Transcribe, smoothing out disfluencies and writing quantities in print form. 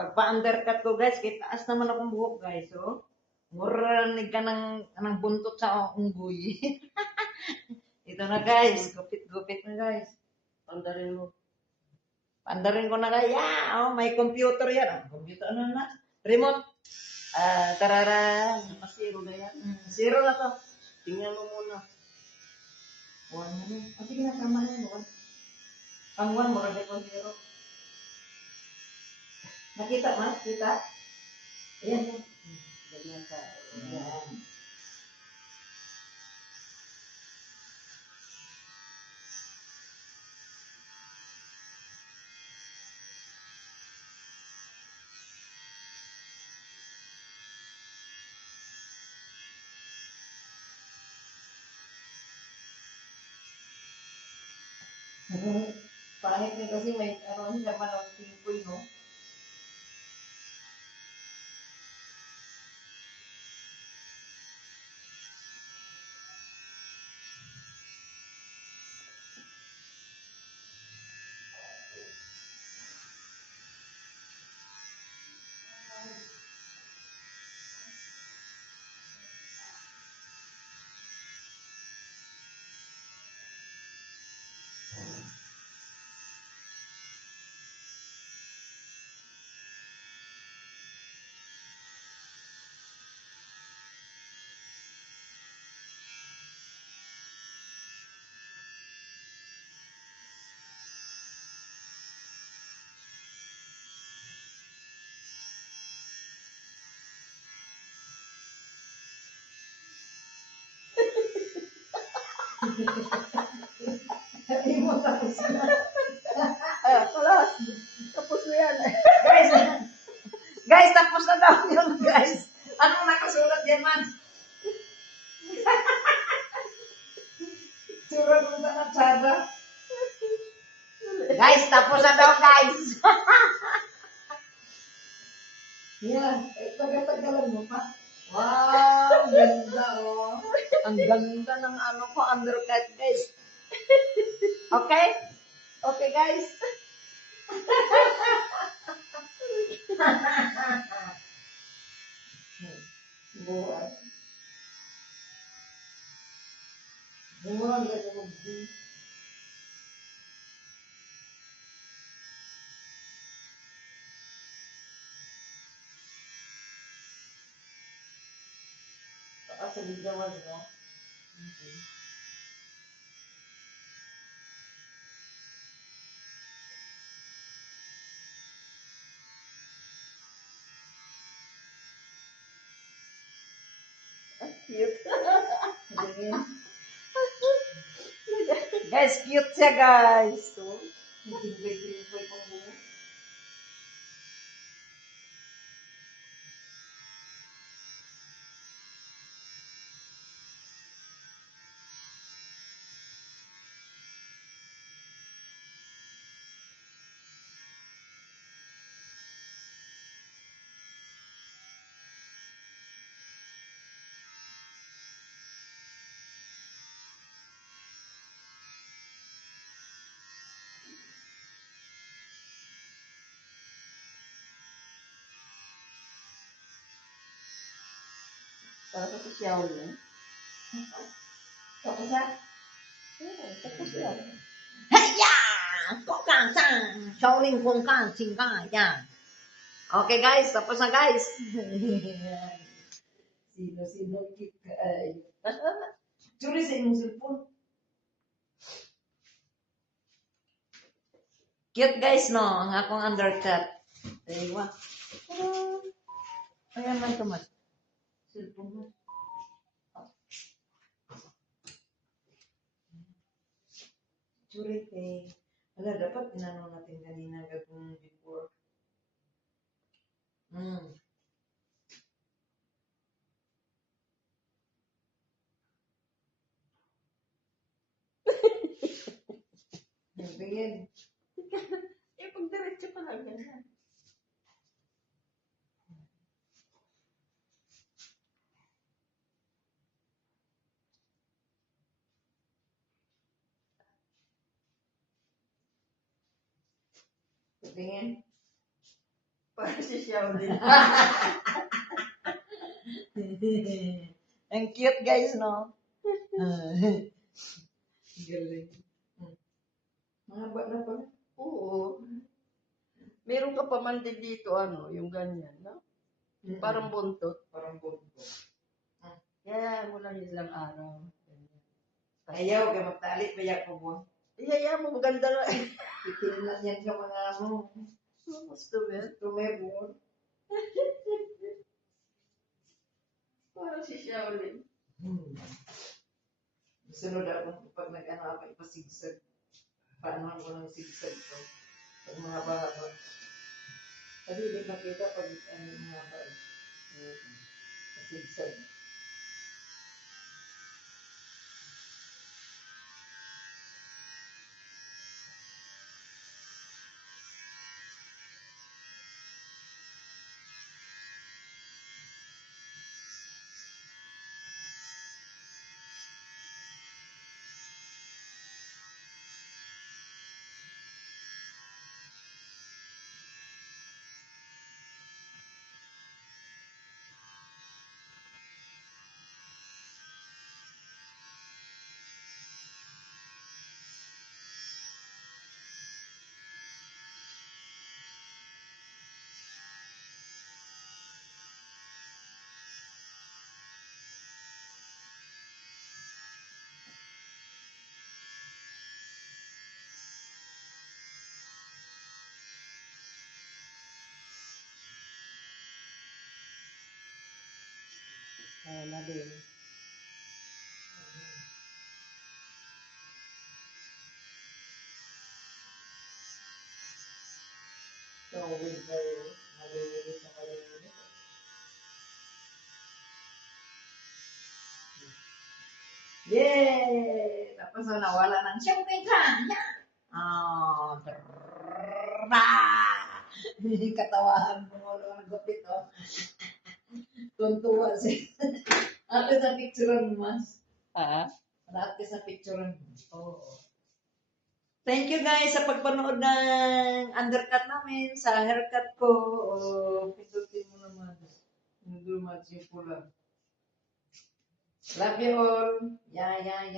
Pagpa-undercut ko guys, kitaas naman akong buhok guys. So, muranig ka ng buntot sa unggoy. Ito na guys, gupit-gupit na guys. Pandarin mo. Pandarin ko na guys. Yeah, oh, may computer yan. Oh, computer ano na? Remote. Tarara. Masiro na yan. Zero na to. Tingnan mo muna. One na. Sige na, tama na yun. Ang one, murag ko zero. Nakita mas? Kita? Ayan yan. Ganyan ka. Ayan. Pangit niya kasi may ano, hindi naman ang timpoy, no? Hindi mo tapos na. Kalas. Tapos na yan. Guys, guys, tapos na daw yun, guys. Anong nakasulat yan, man? Sura ko na tsada. Guys, tapos na daw, guys. Yeah, tagal-tagalan mo pa. Wow, ganda, oh. Ang ganda ng ano ko, undercut, guys. Okay? Okay, guys? Buwan. Buwan, gano'n. Sa ligawan, no? Okay. Cute. Guys, cute siya, guys. So, hindi pang buo. Para sa sosyaw yun. Tapos na? Tapos yan. Heya! Kongkang sang! Shaolin kongkang chingka! Yan. Okay, guys. Tapos na, guys. Sino cute ka ay. Tsuri sa inyong cellphone. Cute, guys, no? Ang akong undercut. Diba? Ayan man ito, mas. Cellphone mo. Tsuri kay. Wala, dapat tinanong natin kanina gagawin before. Nagbihin. Pag diretso pa lang yan. Tingin. Para si Shaolin. Ang cute guys, no? Galing. Mahaba na pala. Oo. Meron ka pa man din dito, ano, yung ganyan, no? Parang buntot. Parang buntot. Kaya mo lang ilang araw. Ganyan. Ayaw, kaya magtali pa yan ko mo. Iyaya mo, maganda na. Titingnan yan sa mga ano. Gusto mo yan? Tumebo. Parang si Shaolin. Sunod ako pag nag-ano ako ipasigsag. Paano ko ng sigsag ko? Pag mga baba. Kasi hindi makita pag ano mga baba. Sigsag. Kaya na din. Tawid kayo. Nalililit na kalililit. Yay! Tapos nawala ng champagne can. Ah, katawahan mo ng gupit, oh. Tuntua siya. Ate sa picturean mo, mas. Ate sa picturean mo. Oo. Thank you guys sa pagpanood ng undercut namin, sa haircut ko. Pindutin mo naman. Pindutin mo yung pula. Love you all. Yeah, yeah, yeah.